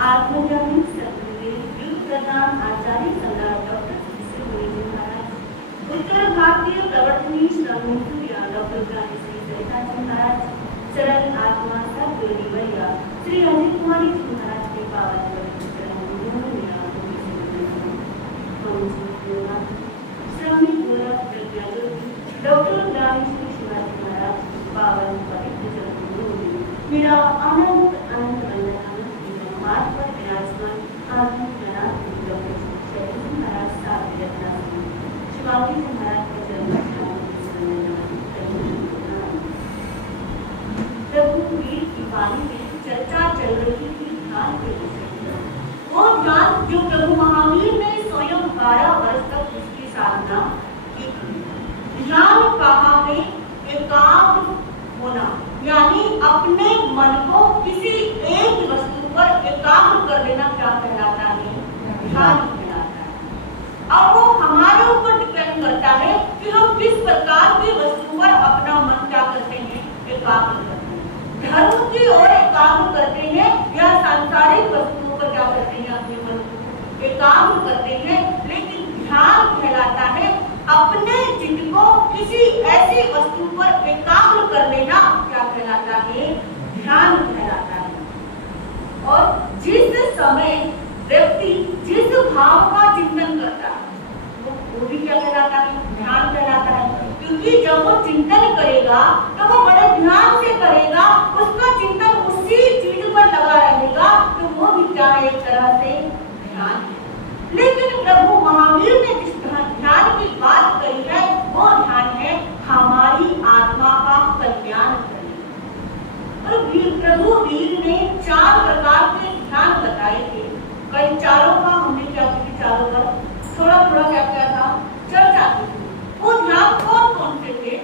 आत्मज्ञानी सतगुरु युग प्रधान आचार्य सम्राट डॉक्टर श्री गुरुजी महाराज, उत्तर भारतीय प्रवर्तनी श्रमणीय डॉक्टर ज्ञानी श्री सरिता जी महाराज, सरल आत्मा सतगुरु वर्या श्री अनिल कुमारी जी महाराज के पावन श्रमणी पूरा डॉक्टर ज्ञानी श्री शिवाजी महाराज पावन पवित्र जन्मभूमि मेरा आनंद आनंद वंदना मार्ग पर विराजमान आनंद जनाब डॉक्टर शैलेश महाराज साहब रत्ना शिवाजी जी महाराज का जन्म प्रभु वीर की वाणी में चर्चा चल रही थी ध्यान के विषय। वो ध्यान जो प्रभु महावीर ने स्वयं 12 वर्ष तक उसकी साधना की थी। ध्यान कहा है एकाग्र होना, यानी अपने मन को किसी एक वस्तु पर एकाग्र कर देना क्या कहलाता है? ध्यान कहलाता है। अब वो हमारे ऊपर डिपेंड करता है कि हम किस प्रकार की वस्तु पर अपना मन क्या करते हैं? एकाग्र करते हैं। धर्म की ओर एकाग्र करते हैं या सांसारिक वस्तुओं पर क्या करते हैं? अपने मन को एकाग्र करते हैं। लेकिन ध्यान कहलाता है अपने चित्त को किसी ऐसी वस्तु पर एकाग्र कर लेना क्या कहलाता है? ध्यान कहलाता है। और जिस समय व्यक्ति जिस भाव का चिंतन करता है वो भी क्या कहलाता है? ध्यान कहलाता है। क्योंकि जब वो चिंतन करेगा तो वो बड़े ध्यान से करेगा, उसका चिंतन उसी चीज पर लगा रहेगा, तो वो भी क्या है? एक तरह से ध्यान है। लेकिन प्रभु महावीर ने जिस ध्यान की बात कही है वो ध्यान है हमारी आत्मा का कल्याण करना। और प्रभु वीर ने 4 प्रकार के ध्यान बताए थे। कई चारों का हमने क्या किया? चारों का थोड़ा थोड़ा क्या किया था? चर्चा की थी। वो ध्यान कौन कौन से थे?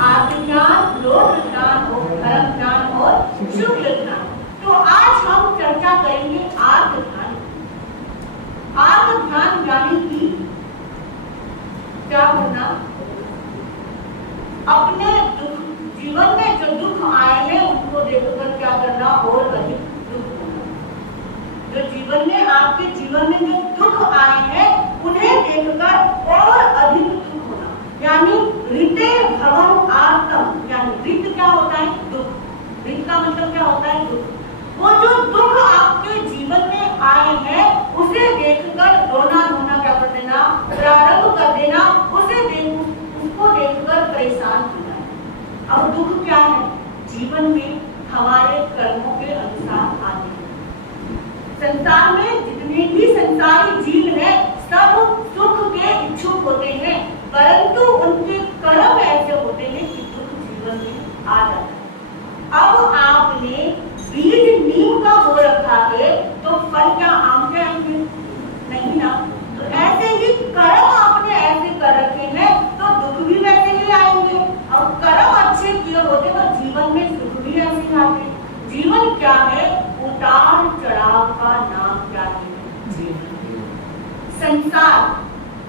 आत्मज्ञान, लोक ज्ञान और धर्म ज्ञान और शुक्ल ज्ञान। तो आज हम चर्चा करेंगे आत्म ध्यान। आत्म ध्यान यानी कि क्या करना? अपने दुख जीवन में जो दुख आए हैं उनको देखकर क्या करना? और अधिक दुख होना। जो जीवन में आपके जीवन में जो दुख आए हैं उन्हें देखकर और अधिक दुख होना, यानी ऋते भवम आर्तम। यानी ऋत क्या होता है? दुख। ऋत का मतलब क्या होता है? दुख। वो जो दुख आपके जीवन में आए हैं उसे देखकर रोना धोना क्या कर देना? प्रारंभ कर देना। उसको देखकर परेशान होना है। अब दुख क्या है? जीवन में हमारे कर्मों के अनुसार आते हैं। संसार में जितने भी संसारी जीव हैं सब सुख के इच्छुक होते हैं, परंतु उनके कर्म ऐसे होते हैं कि दुख जीवन में आ जाता है। अब आपने बीज नीम का बो रखा है तो फल क्या आम के आएंगे? नहीं ना। तो ऐसे ही कर्म आपने ऐसे कर रखे हैं तो दुख भी वैसे ही आएंगे। अब कर्म अच्छे किए होते तो जीवन में सुख भी ऐसे ही आते। जीवन क्या है? उतार चढ़ाव का नाम क्या है? संसार,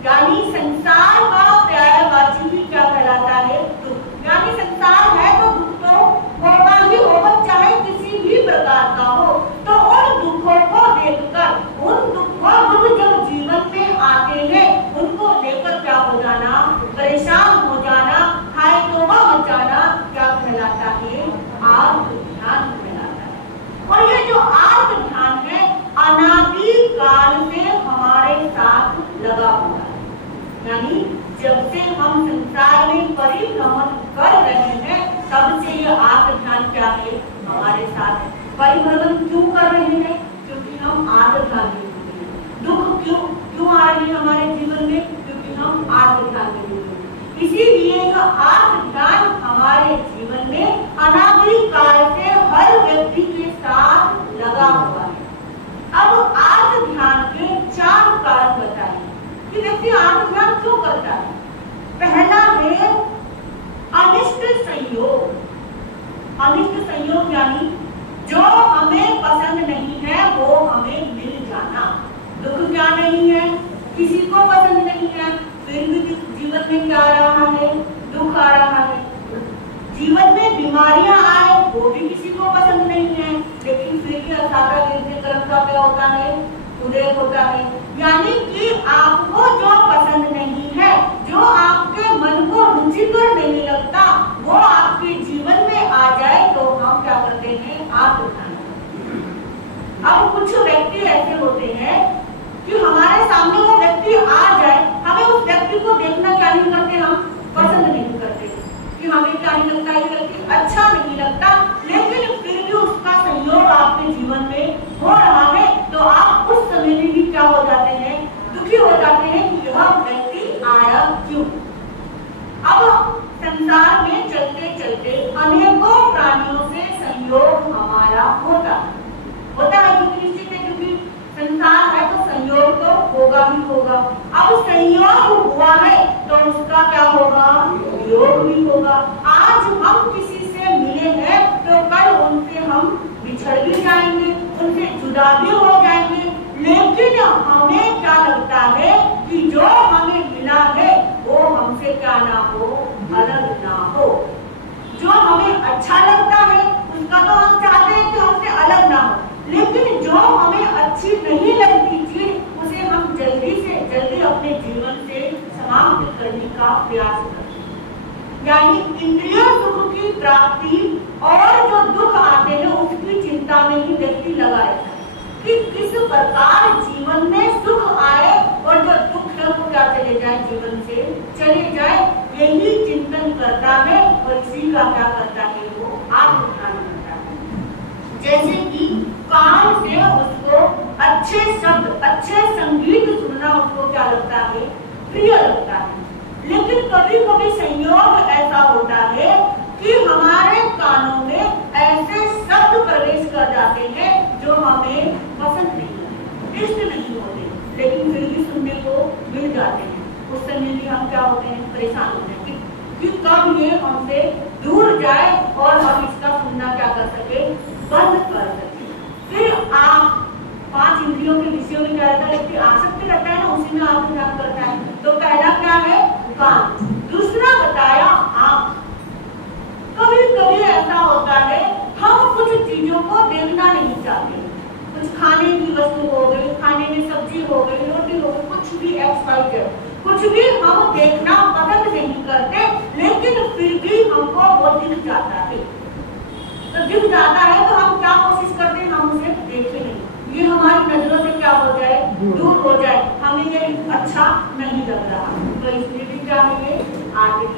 यानी संसार का पर्यायवाची भी क्या कहलाता है? दुख। यानी संसार है तो दुख तो होगा ही होगा, चाहे किसी भी प्रकार का हो। तो उन दुखों को देखकर उन दुख जब जीवन में आते हैं उनको लेकर क्या हो जाना? परेशान हो जाना, हाय तौबा मचाना क्या कहलाता है? आत्म ध्यान कहलाता है। और ये जो आत्म ध्यान है अनादि काल से हमारे साथ लगा हुआ है। यानी जब से हम संसार में परिभ्रमण कर रहे हैं तब से ये आत्म ध्यान क्या है? हमारे साथ है। परिभ्रमण क्यों कर रहे हैं? क्योंकि हम आत्म ध्यान में होते हैं। दुख क्यों आ रहे हैं हमारे जीवन में? क्योंकि हम आत्म ध्यान में होते हैं। इसीलिए जो आत्म ध्यान हमारे जीवन में अनादि काल से हर व्यक्ति के साथ लगा हुआ है। अब आत्म ध्यान के 4 कारण बताइए कि व्यक्ति आत्म ध्यान क्यों करता है। पहला है अनिष्ट संयोग। अनिष्ट संयोग यानी जो हमें पसंद नहीं है वो हमें मिल जाना। दुख क्या नहीं है? किसी को पसंद नहीं है, फिर भी जीवन में क्या आ रहा है? दुख आ रहा है। जीवन में बीमारियां आए वो भी किसी को पसंद नहीं है, लेकिन फिर भी अथाता कर्म का क्या होता है, उदय होता है। यानी कि आपको जो पसंद नहीं है, जो आपके मन को रुचिकर नहीं लगता, वो आपके जीवन में आ जाए तो हम क्या करते हैं, आप उठाना। अब कुछ व्यक्ति ऐसे होते हैं कि हमारे सामने वो व्यक्ति आ जाए, हमें उस व्यक्ति को देखना क्या नहीं करते, हम पसंद नहीं करते, कि हमें क्या नहीं लगता, ये व्यक्ति अच्छा नहीं लगता, लेकिन फिर भी उसका संयोग आपके जीवन में हो रहा है, तो आप उस समय में भी क्या हो जाते हैं, दुखी हो जाते हैं कि यह व्यक्ति आया क्यों। अब संसार में चलते चलते अनेकों प्राणियों से संयोग हमारा होता है क्योंकि निश्चित है, क्योंकि संसार है तो संयोग तो होगा ही होगा। अब संयोग हुआ है तो उसका क्या होगा, योग भी होगा। आज हम किसी से मिले हैं तो कल उनसे हम बिछड़ भी जाएंगे, उनसे जुदा भी हो जाएंगे, लेकिन हमें क्या लगता है कि जो हमें मिला है वो हमसे क्या ना हो, अलग ना हो। जो हमें अच्छा लगता है उसका तो हम चाहते हैं कि हमसे अलग ना हो, लेकिन जो हमें अच्छी नहीं लगती चीज उसे हम जल्दी से जल्दी अपने जीवन से समाप्त करने का प्रयास करते हैं। यानी इंद्रिय सुख की प्राप्ति और जो दुख आते हैं उसकी चिंता में ही व्यक्ति लगा रहता है कि किस प्रकार जीवन में सुख आए और जो दुख है वो क्या चले जाए, जीवन से चले जाए, यही चिंतन करता है और इसी का क्या करता है, वो आत्मज्ञान करता है। जैसे कि कान से उसको अच्छे शब्द, अच्छे संगीत सुनना उसको क्या लगता है, प्रिय लगता है, लेकिन कभी कभी संयोग ऐसा होता है कि हमारे कानों में ऐसे शब्द प्रवेश कर जाते हैं जो हमें पसंद नहीं होते, इष्ट नहीं होते, लेकिन फिर भी सुनने को मिल जाते हैं। उस समय भी हम क्या होते हैं, परेशान होते हैं कि कब ये हमसे दूर जाए और हम इसका सुनना क्या कर सके, बंद कर सके। फिर आप 5 इंद्रियों के विषयों में क्या रहता है, व्यक्ति आसक्ति रहता है ना, उसी में आत्मज्ञान करता है। तो पहला क्या है, कान, दूसरा बताया आंख। कभी कभी ऐसा होता है हम कुछ चीजों को देखना नहीं चाहते, कुछ खाने की वस्तु हो गई, खाने में सब्जी हो गई, रोटी हो गई, कुछ भी XYZ, कुछ भी हम देखना पसंद नहीं करते, लेकिन फिर भी हमको वो दिख जाता है। तो दिख जाता है तो हम क्या कोशिश करते हैं, हम उसे देखें नहीं, ये हमारी नजरों से क्या हो जाए, दूर हो जाए, हमें ये अच्छा नहीं लग रहा, तो इसलिए भी क्या है, आगे।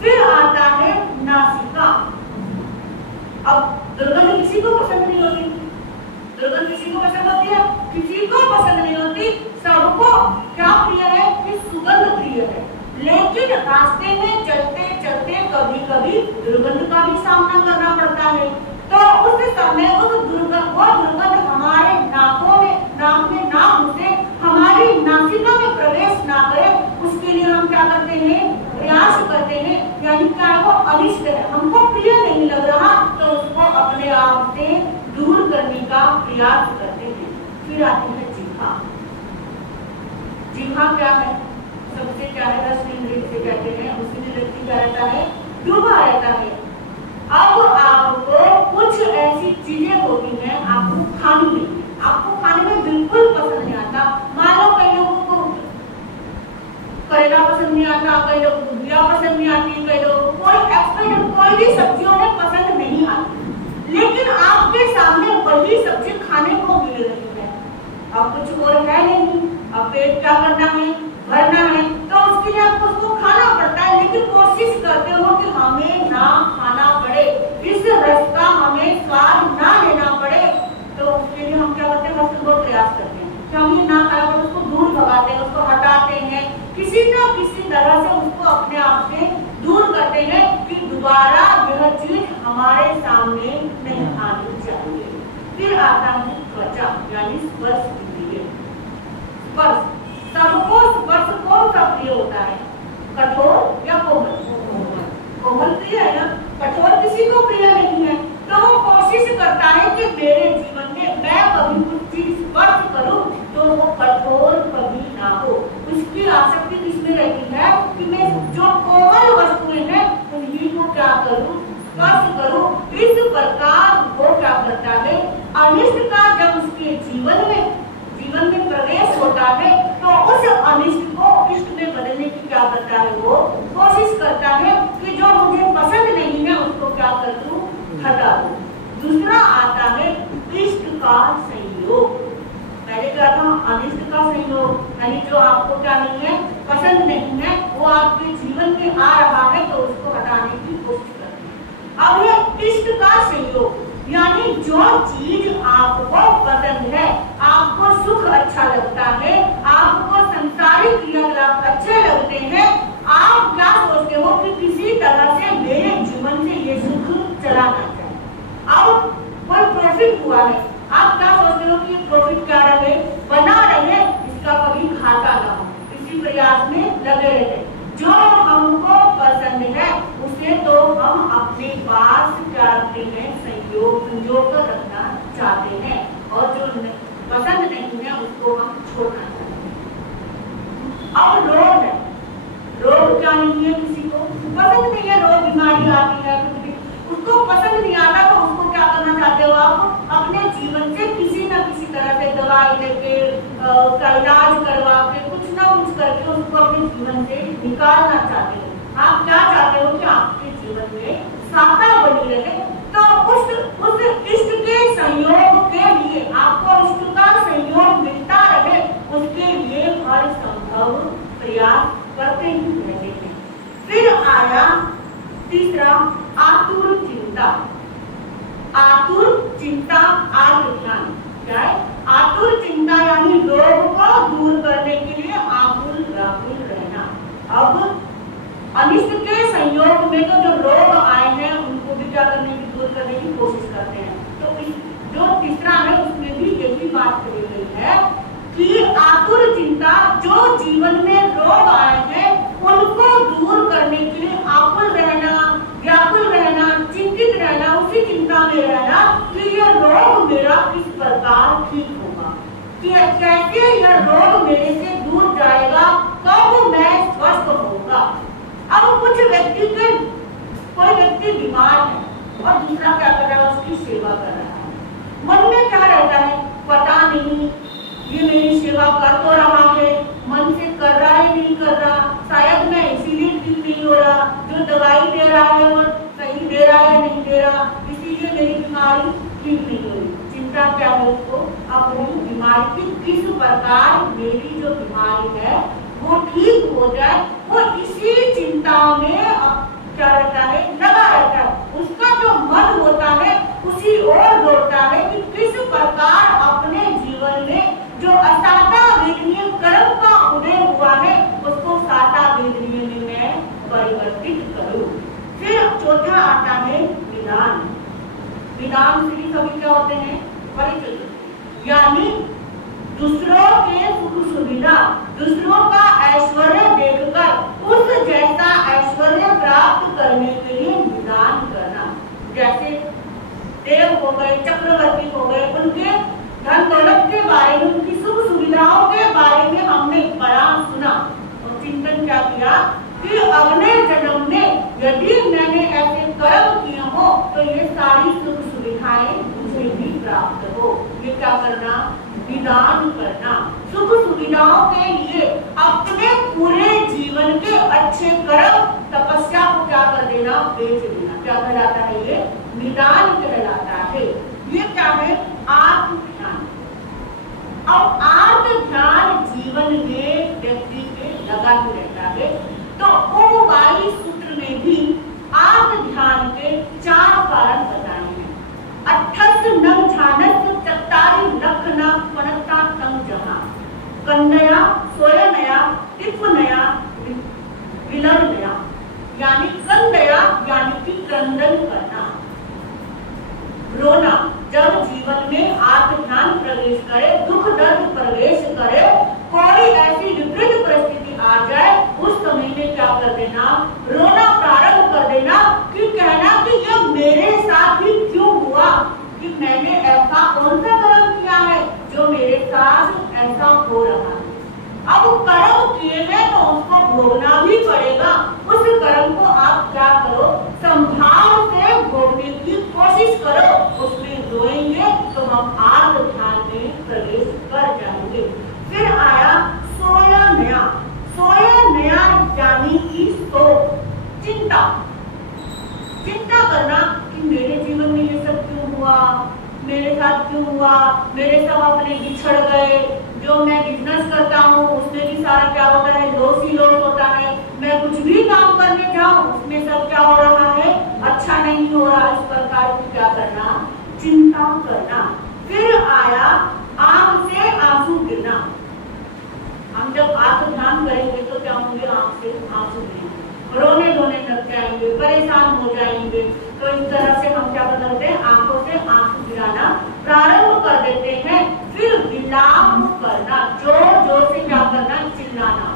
फिर आता है नासिका। अब दुर्गंध किसी को पसंद नहीं होती, दुर्गंध किसी को पसंद होती है, किसी को पसंद नहीं होती, सबको क्या प्रिय है कि सुगंध प्रिय है, लेकिन रास्ते में चलते चलते कभी कभी दुर्गंध का भी सामना करना पड़ता है। तो उस समय उस दुर्गंध हमारे नाकों में, नाक में ना घुसे, हमारी नासिका में प्रवेश ना करे, उसके लिए हम क्या करते हैं, प्रयास करते हैं। यानी क्या वो अनिष्ट है, हमको प्रिय नहीं लग रहा, तो उसको अपने आप से दूर करने का प्रयास करते हैं। फिर आती है जिह्वा। जिह्वा क्या है, सबसे क्या है, रसनेंद्रिय से कहते हैं, उसी में व्यक्ति क्या रहता है, डूबा रहता है। अब आपको कुछ ऐसी चीजें होती हैं आपको खानी नहीं, आपको खाने में बिल्कुल पसंद नहीं आता। मान लो कई लोगों को करेला पसंद नहीं आता, कई लोगों को घिया पसंद नहीं आती, कई लोगों को कोई भी सब्जियों में पसंद नहीं आती, लेकिन आपके सामने वही सब्जी खाने को मिल रही है। अब कुछ और है नहीं, अब पेट क्या करना है, भरना है, तो उसके लिए आपको उसको खाना पड़ता है, लेकिन कोशिश करते हो कि हमें ना खाना पड़े, इस रस का हमें स्वाद ना लेना पड़े, तो उसके लिए हम क्या करते हैं, हर प्रयास करते हैं कि हम ये ना खाना पड़े, उसको दूर भगाते हैं, उसको हटाते हैं, किसी न किसी तरह से उसको अपने आप से दूर करते हैं कि दोबारा यह चीज हमारे सामने नहीं आनी चाहिए। फिर आता है त्वचा, यानी स्पर्श इंद्रिय। स्पर्श, सबको स्पर्श कौन सा प्रिय होता है, कठोर या कोमल? कोमल प्रिय है ना, कठोर किसी को प्रिय नहीं है। तो वो कोशिश करता है कि मेरे जीवन में मैं कभी कुछ चीज स्पर्श करूं तो वो कठोर कभी ना हो। उसकी आसक्ति किसमें रहती है कि मैं जो कोमल वस्तुएं हैं उन्हीं को क्या करूं, इस प्रकार वो क्या करता है, अनिष्ट का जब उसके जीवन में प्रवेश होता है तो उस अनिष्ट को इष्ट में बदलने की क्या करता है, वो कोशिश करता है कि जो मुझे पसंद नहीं है उसको क्या कर दूं, हटा दूं। दूसरा आता है इष्ट का संयोग। पहले क्या था, अनिष्ट का संयोग, यानी जो आपको क्या नहीं है, पसंद नहीं है, वो आपके जीवन में आ रहा है तो उसको हटाने की कोशिश करते हैं। अब ये इष्ट का संयोग, यानी जो चीज आपको पसंद है, आपको सुख अच्छा लगता है, आपको संसारिक क्रियाकलाप अच्छे लगते हैं, आप क्या सोचते हो कि किसी तरह से मेरे जीवन से ये सुख चलाना चाहिए। अब कोई प्रॉफिट हुआ है, आप क्या सोचते हो कि प्रॉफिट क्या रहे, बना रहे, इसका कभी घाटा ना हो, इसी प्रयास में लगे रहे। जो हमको पसंद है उसे तो हम अपने पास चाहते हैं, संजो कर रखना चाहते हैं, और जो पसंद नहीं है उसको हम छोड़ना चाहते हैं। अब रोग है, रोग क्या नहीं है, किसी को पसंद नहीं है, रोग बीमारी आती है, उसको पसंद नहीं आता तो उसको क्या करना चाहते हो आप, अपने जीवन से किसी न किसी तरह से दवाई लेके इलाज करवा के कुछ ना कुछ करके उसको अपने जीवन से निकालना चाहते हो। आप क्या चाहते हो कि आपके जीवन में साता बनी रहे, तो उस इष्ट के संयोग के लिए, आपको इष्ट का संयोग मिलता रहे, उसके लिए हर संभव प्रयास करते ही रहते हैं। फिर आया तीसरा, आतुर चिंता। आतुर चिंता, आर्त ध्यान। क्या है आतुर चिंता, यानी रोग को दूर करने के लिए आकुल व्याकुल रहना। अब अनिष्ट के संयोग में तो जो रोग आए हैं उनको भी क्या करने की, दूर करने की कोशिश करते हैं। तो जो तीसरा है उसमें भी यही बात कही गई है कि आतुर चिंता, जो जीवन में रोग आए हैं उनको दूर करने के लिए आकुल रहना, व्याकुल रहना, चिंतित रहना, उसी चिंता में रहना कि ये रोग मेरा किस प्रकार ठीक होगा, कि कैसे यह रोग मेरे से दूर जाएगा, कब मैं स्वस्थ होगा। अब कुछ व्यक्ति के, कोई व्यक्ति बीमार है और दूसरा क्या कर रहा है, उसकी सेवा कर रहा है, मन में क्या रहता है, पता नहीं ये मेरी सेवा कर तो रहा है, मन से कर रहा है नहीं कर रहा, शायद मैं इसीलिए ठीक नहीं हो रहा, जो दवाई दे रहा है वो सही दे रहा है नहीं दे रहा, इसीलिए मेरी बीमारी ठीक नहीं हो रही। चिंता क्या है उसको, अपनी बीमारी की किस प्रकार मेरी जो बीमारी है वो ठीक हो जाए, वो इसी चिंता में क्या रहता है, लगा रहता है। उसका जो मन होता है उसी ओर दौड़ता है कि किस प्रकार अपने जीवन में जो असाता वेदनीय कर्म का उदय हुआ है उसको साता वेदनीय में मैं परिवर्तित करूं। फिर चौथा आता है विधान। विधान से सभी क्या होते हैं, परिचित, यानी दूसरों के सुख सुविधा, दूसरों का ऐश्वर्य देखकर उस जैसा ऐश्वर्य प्राप्त करने के लिए विधान करना। जैसे देव हो गए, चक्रवर्ती हो गए, उनके धन दौलत के बारे में, उनकी सुख सुविधाओं के बारे में हमने बड़ा सुना और चिंतन क्या किया कि अगले जन्म में यदि मैंने ऐसे कर्म किए हो तो ये सारी सुख सुविधाएं मुझे भी प्राप्त हो। ये क्या करना, विधान करना। सुख सुविधाओं के लिए अपने पूरे जीवन के अच्छे कर्म, तपस्या को क्या कर देना, बेच देना। क्या कहलाता है ये, विधान कहलाता है। ये क्या है, आत्म ध्यान। अब आत्म ध्यान जीवन में व्यक्ति के लगा ही रहता है। तो ओमवाई सूत्र में भी आत्म ध्यान के 4 कारण बताए हैं। 28 नव ध्यानस चत्तारी लखना पनता तंग जहां कंदया सोयनया टिपनया विलनया, यानी कंदया यानी कि क्रंदन करना, रोना। जब जीवन में आत्म ध्यान प्रवेश करे, दुख दर्द प्रवेश करे, कोई ऐसी विपरीत परिस्थिति आ जाए, उस समय में क्या कर देना, रोना प्रारंभ कर देना, कि कहना कि ये मेरे साथ ही क्यों हुआ, कि मैंने ऐसा कौन सा कर्म किया है जो मेरे साथ ऐसा हो रहा है। अब कर्म किए हैं तो उसको भोगना भी पड़ेगा। उस कर्म को आप क्या करो, संभाव से भोगने की कोशिश हुआ, मेरे सब अपने बिछड़ गए, जो मैं बिजनेस करता हूँ उसमें भी सारा क्या होता है, लॉस ही लॉस होता है, मैं कुछ भी काम करने जाऊँ उसमें सब क्या हो रहा है, अच्छा नहीं हो रहा। इस प्रकार की क्या करना, चिंता करना। फिर आया आंख से आंसू गिरना। हम जब आत्म ध्यान करेंगे तो क्या होंगे, आंख से आंसू गिरेंगे, रोने धोने लग जाएंगे, परेशान हो जाएंगे। तो इस तरह से हम क्या करते हैं, आंखों से आंसू गिराना प्रारंभ कर देते हैं। फिर विलाप करना, जोर जोर से क्या करना, चिल्लाना,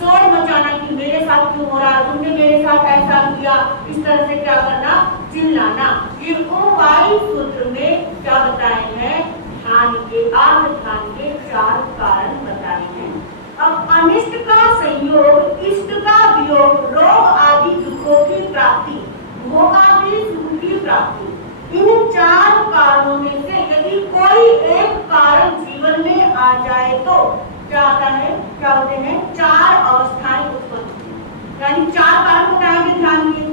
शोर मचाना कि मेरे साथ क्यों हो रहा है, तुमने मेरे साथ ऐसा किया। इस तरह से क्या करना, चिल्लाना। ये वायु सूत्र में क्या बताए हैं, ध्यान के, आत्म ध्यान के 4 कारण बताए हैं। अब अनिष्ट का संयोग, इष्ट का वियोग, रोग आदि दुखों की प्राप्ति, भोगादि सुख की प्राप्ति, इन 4 कारणों में से यदि कोई एक कारण जीवन में आ जाए तो क्या आता है, क्या होते हैं, 4 अवस्थाएं उत्पन्न होती हैं। यानी 4 कारण बताएंगे ध्यान के,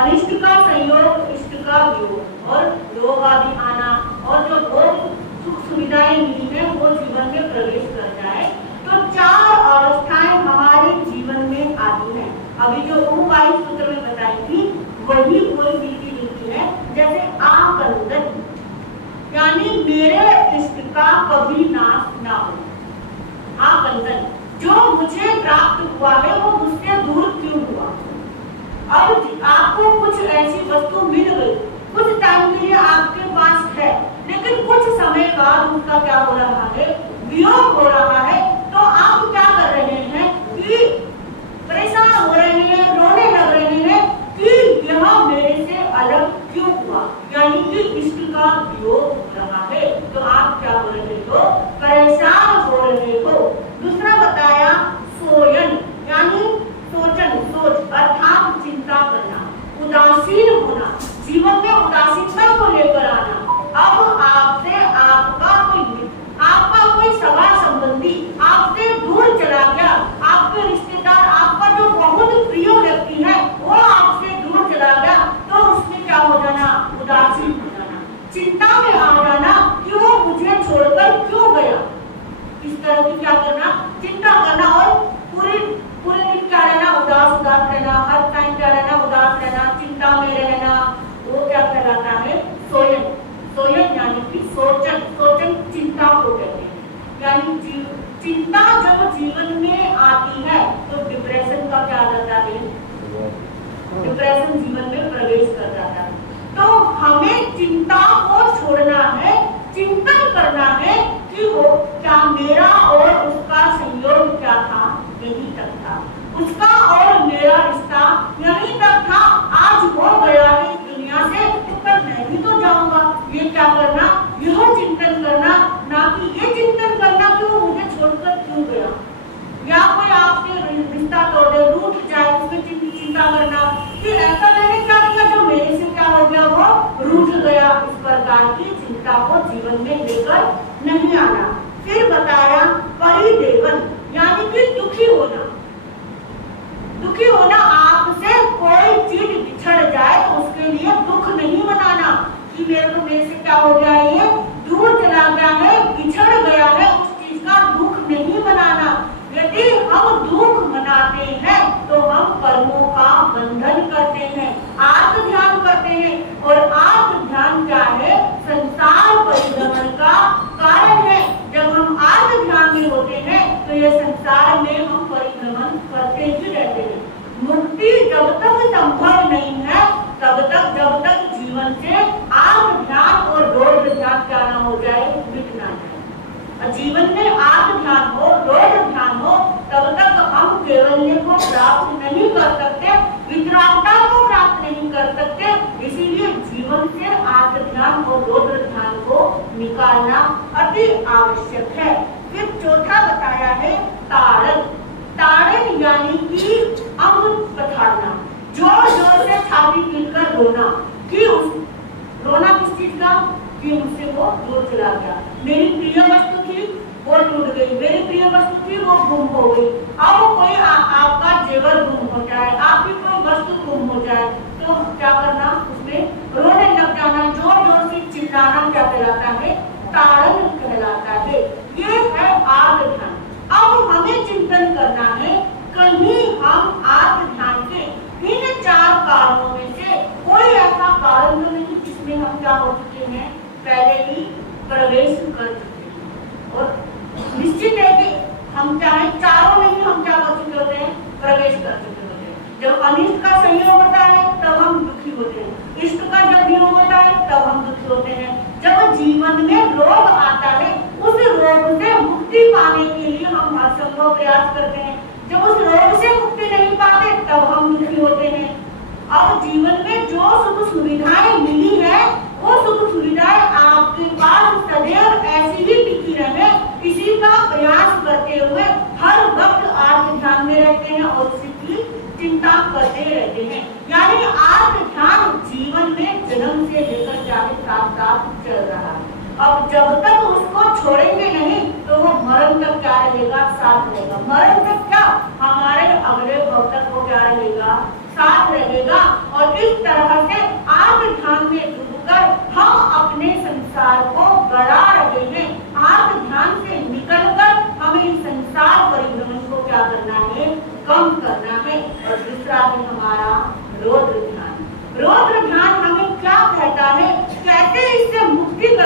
अनिष्ट का संयोग, इष्ट का वियोग और रोग आदि आना, और जो भोग सुख सुविधाएं मिली है वो जीवन में प्रवेश कर जाए। तो 4 अवस्थाएं हमारे जीवन में आती हैं। अभी जो वायु सूत्र में बताई थी वही कोई मिलती जुलती है। जैसे आकंदन, यानी मेरे इष्ट का कभी नाश ना हो। आकंदन, जो मुझे प्राप्त हुआ है वो मुझसे दूर क्यों हुआ। अब आपको कुछ ऐसी वस्तु मिल गई, कुछ टाइम के लिए आपके पास है, लेकिन कुछ समय बाद उसका क्या हो रहा है, वियोग हो रहा है। तो आप क्या कर रहे हैं कि परेशान हो रहे हैं, रोने लग रहे हैं कि यह मेरे से अलग क्यों हुआ, यानी कि इष्ट का वियोग हो रहा है। तो आप क्या हो रहे हो, परेशान हो रहे हो। दूसरा बताया सोयन, यानी सोचन, सोच अर्थात चिंता करना, उदासीन होना, जीवन में उदासीनता को लेकर आना। अब आपसे आपका कोई सगा संबंधी आपसे दूर चला गया, आपके रिश्तेदार, आपका जो बहुत प्रिय व्यक्ति है वो आपसे दूर चला गया, तो उसमें क्या हो जाना, उदासीन हो जाना, चिंता में आ जाना, क्यों मुझे छोड़कर क्यों गया। इस तरह की क्या करना, चिंता करना, और पूरे दिन क्या रहना, उदास उदास रहना, हर टाइम क्या रहना, उदास रहना, चिंता में रहना, वो क्या कहलाता है, सोयन। सोयन यानी कि सोचन, सोचन चिंता को कहते हैं। यानी चिंता जब जीवन में आती है तो डिप्रेशन का क्या आ जाता है, डिप्रेशन जीवन में प्रवेश कर जाता है। तो हमें चिंता को छोड़ना है, चिंतन करना है कि वो क्या मेरा और उसका संयोग क्या था, यही तक था, उसका और मेरा रिश्ता यही तक था, आज हो गया है इस दुनिया से, तो कल मैं भी तो जाऊंगा। ये क्या करना, यह चिंतन करना, ना कि ये चिंतन करना कि वो मुझे छोड़कर क्यों गया, या कोई आपसे रिश्ता तोड़ दे, रूठ जाए, उसमें चिंता करना कि ऐसा मैंने क्या किया जो मेरे से क्या हो गया, वो रूठ गया। इस प्रकार की चिंता को जीवन में लेकर नहीं आना। फिर बताया परिदेवन, यानी कि दुखी होना। दुखी होना, आपसे कोई चीज बिछड़ जाए तो उसके लिए दुख नहीं मनाना कि मेरे से क्या हो गया, ये दूर चला गया है, बिछड़ गया है, उस चीज का दुख नहीं मनाना। यदि हम दुख मनाते हैं तो हम कर्मों का बंधन करते हैं, आत्म ध्यान करते हैं, और आत्म ध्यान क्या है, संसार परिभ्रमण का कारण है। जब हम आत्म ध्यान में होते हैं तो ये संसार में हम परिभ्रमण करते ही रहते हैं। मुक्ति जब तक संभव नहीं है तब तक, जब तक जीवन से आत्म ध्यान और रौद्र ध्यान क्या ना हो जाए, मिट ना जाए। जीवन में आत्म ध्यान हो, रौद्र ध्यान हो, तब तक हम केवल्य को प्राप्त नहीं कर सकते, वितरागता को प्राप्त नहीं कर सकते। इसीलिए जीवन से आत्म ध्यान और रौद्र ध्यान को निकालना अति आवश्यक है। फिर चौथा बताया है ताड़न। ताड़न यानी कि अमृत पधारना, जोर जोर से छाती पीटकर रोना, कि रोना किस चीज का, कि मुझसे वो दूर चला गया, मेरी प्रिय वस्तु थी वो टूट गई, मेरी प्रिय वस्तु थी वो गुम हो गई। अब कोई आपका जेवर गुम हो जाए, आपकी कोई वस्तु गुम हो जाए तो क्या करना, उसमें रोने लग जाना, जोर जोर से चिल्लाना क्या कहलाता है, ताड़न कहलाता है। ये है आत्म ध्यान। अब हमें चिंतन करना है, कहीं हम आत्म ध्यान के इन 4 कारणों में से कोई ऐसा कारण तो नहीं जिसमें हम क्या हो चुके हैं, पहले ही प्रवेश कर चुके हैं। और निश्चित है कि हम चाहे चारों में ही हम क्या कर चुके होते हैं, प्रवेश कर चुके होते हैं। जब अनिष्ट का संयोग होता है तब हम दुखी होते हैं, इष्ट का जब वियोग होता है तब हम दुखी होते हैं। जब जीवन में रोग आता है, उस रोग से मुक्ति पाने के लिए हम हर संभव प्रयास करते हैं। जब उस रोग से मुक्ति नहीं पाते तब हम दुखी होते हैं। अब जीवन में जो सुख सुविधाएं मिली है, वो सुख सुविधाएं आपके पास सदैव ऐसी ही टिकी रहे, इसी का प्रयास करते हुए हर वक्त आत्म ध्यान में रहते हैं और उसकी चिंता करते रहते हैं। यानी आत्म ध्यान जीवन में जन्म से लेकर जाके साथ साथ चल रहा है। अब जब तक उसको छोड़ेंगे नहीं तो वो मरण तक क्या रहेगा, साथ रहेगा। मरण तक क्या, हमारे अगले भव तक वो क्या रहेगा, साथ रहेगा। और इस तरह से आत्म ध्यान में डूबकर हम अपने संसार को बढ़ा रहे हैं। आत्म ध्यान से निकलकर हमें इस संसार परिभ्रमण को क्या करना है, कम करना है। और दूसरा है हमारा रौद्र ध्यान। रौद्र ध्यान हमें क्या कहता है, कैसे इससे मुक्ति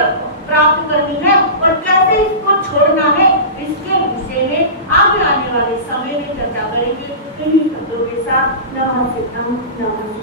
प्राप्त करनी है और कैसे इसको छोड़ना है, इसके विषय में आगे आने वाले समय में चर्चा करेंगे। इन्हीं शब्दों के साथ नमः।